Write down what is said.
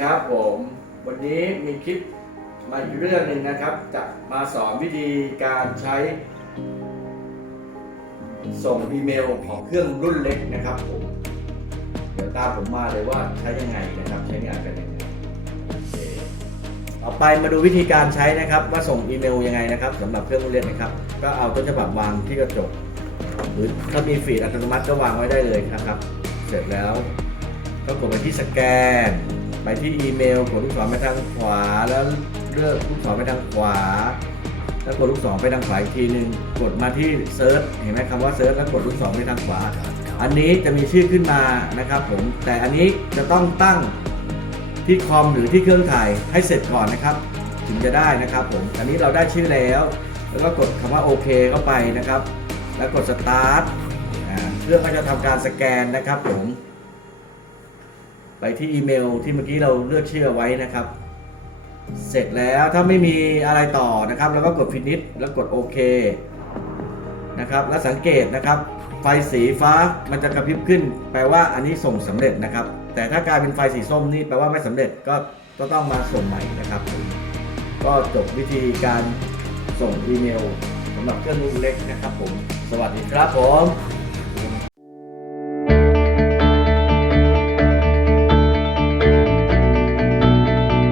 ครับผม วันนี้มีคลิปมาอีกเรื่องหนึ่งนะครับ จะมาสอนวิธีการใช้ ส่งอีเมลของเครื่องรุ่นเล็กนะครับผมเดี๋ยวตามผมมาเลยว่าใช้ยังไงนะครับ ใช้งานกันยังไงโอเคต่อไปมาดูวิธีการใช้นะครับ ว่าส่งอีเมลยังไงนะครับสำหรับเครื่องรุ่นเล็กนะครับ ก็เอาต้นฉบับวางที่กระจก หรือถ้ามีฟีดอัตโนมัติก็วางไว้ได้เลยนะครับ เสร็จแล้วก็กดไปที่สแกน ไปที่อีเมลกดลูกศรไปทางขวา แล้วเลือกลูกศรไปทางขวา แล้วกดลูกศรไปทางขวาอีกทีหนึ่งกดมาที่เซิร์ชเห็นไหมคำว่าเซิร์ชแล้วกดลูกศรไปทางขวา อันนี้จะมีชื่อขึ้นมานะครับผมแต่อันนี้จะต้องตั้งที่คอมหรือที่เครื่องถ่ายให้เสร็จก่อนนะครับ ถึงจะได้นะครับผมอันนี้เราได้ชื่อแล้ว แล้วก็กดคำว่าโอเคเข้าไปนะครับ แล้วกดสตาร์ทเครื่องก็จะทำการสแกนนะครับผม ไปที่อีเมลที่เมื่อกี้เราเลือกชื่อไว้นะครับ เสร็จแล้วถ้าไม่มีอะไรต่อนะครับ แล้วก็กดฟินิชแล้วกดโอเคนะครับ แล้วสังเกตนะครับ ไฟสีฟ้ามันจะกระพริบขึ้น แปลว่าอันนี้ส่งสำเร็จนะครับ แต่ถ้ากลายเป็นไฟสีส้มนี่แปลว่าไม่สำเร็จก็ก็ต้องมาส่งใหม่นะครับ ก็จบวิธีการส่งอีเมลสำหรับเครื่องรุ่นเล็กนะครับผม สวัสดีครับผม